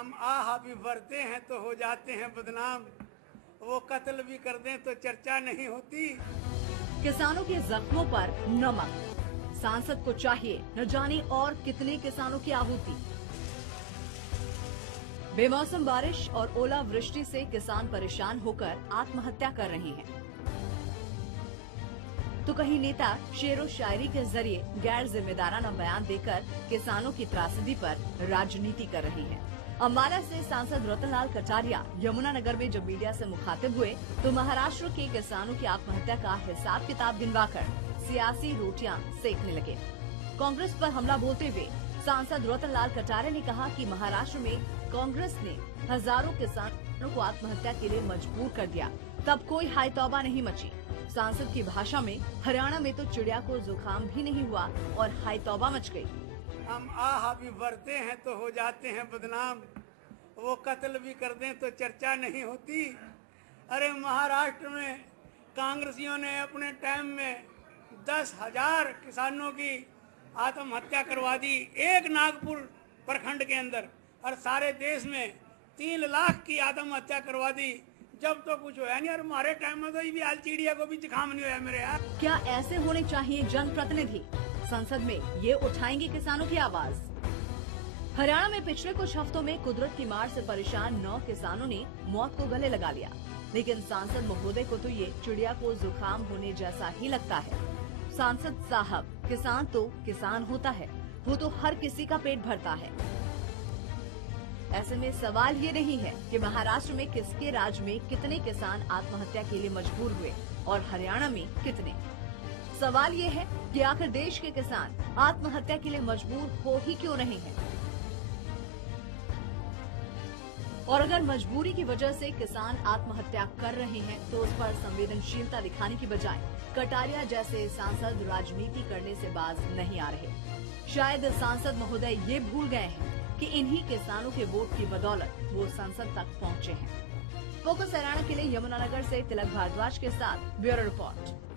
हम आह भी भरते हैं तो हो जाते हैं बदनाम, वो कत्ल भी कर दें तो चर्चा नहीं होती। किसानों के जख्मों पर नमक, सांसद को चाहिए न जाने और कितने किसानों की आहुति। बेमौसम बारिश और ओलावृष्टि से किसान परेशान होकर आत्महत्या कर रहे हैं, तो कहीं नेता शेरो शायरी के जरिए गैर जिम्मेदाराना बयान देकर किसानों की त्रासदी पर राजनीति कर रहे हैं। अम्बाला से सांसद रतनलाल कटारिया यमुनानगर में जब मीडिया से मुखातिब हुए तो महाराष्ट्र के किसानों की आत्महत्या का हिसाब किताब गिनवाकर सियासी रोटियां सेकने लगे। कांग्रेस पर हमला बोलते हुए सांसद रतनलाल कटारिया ने कहा कि महाराष्ट्र में कांग्रेस ने हजारों किसानों को आत्महत्या के लिए मजबूर कर दिया, तब कोई हाय तौबा नहीं मची। सांसद की भाषा में हरियाणा में तो चिड़िया को जुकाम भी नहीं हुआ और हाय तौबा मच गई। हम आह भी भरते हैं तो हो जाते हैं बदनाम, वो कत्ल भी कर दें तो चर्चा नहीं होती। अरे महाराष्ट्र में कांग्रेसियों ने अपने टाइम में 10,000 किसानों की आत्महत्या करवा दी एक नागपुर प्रखंड के अंदर, और सारे देश में 3 लाख की आत्महत्या करवा दी। जब तो कुछ होया नहीं, और हमारे टाइम में तो ये भी हाल चिड़िया को भी जुकाम नहीं होया मेरे यार। क्या ऐसे होने चाहिए जनप्रतिनिधि? संसद में ये उठाएंगे किसानों की आवाज। हरियाणा में पिछले कुछ हफ्तों में कुदरत की मार से परेशान 9 किसानों ने मौत को गले लगा लिया, लेकिन सांसद महोदय को तो ये चिड़िया को जुकाम होने जैसा ही लगता है। सांसद साहब, किसान तो किसान होता है, वो तो हर किसी का पेट भरता है। ऐसे में सवाल ये नहीं है कि महाराष्ट्र में किसके राज में कितने किसान आत्महत्या के लिए मजबूर हुए और हरियाणा में कितने। सवाल ये है कि आखिर देश के किसान आत्महत्या के लिए मजबूर हो ही क्यों रहे हैं, और अगर मजबूरी की वजह से किसान आत्महत्या कर रहे हैं तो उस पर संवेदनशीलता दिखाने की बजाय कटारिया जैसे सांसद राजनीति करने से बाज नहीं आ रहे। शायद सांसद महोदय ये भूल गए हैं कि इन्हीं किसानों के वोट की बदौलत वो संसद तक पहुंचे हैं। फोकस हरियाणा के लिए यमुनानगर से तिलक भारद्वाज के साथ ब्यूरो रिपोर्ट।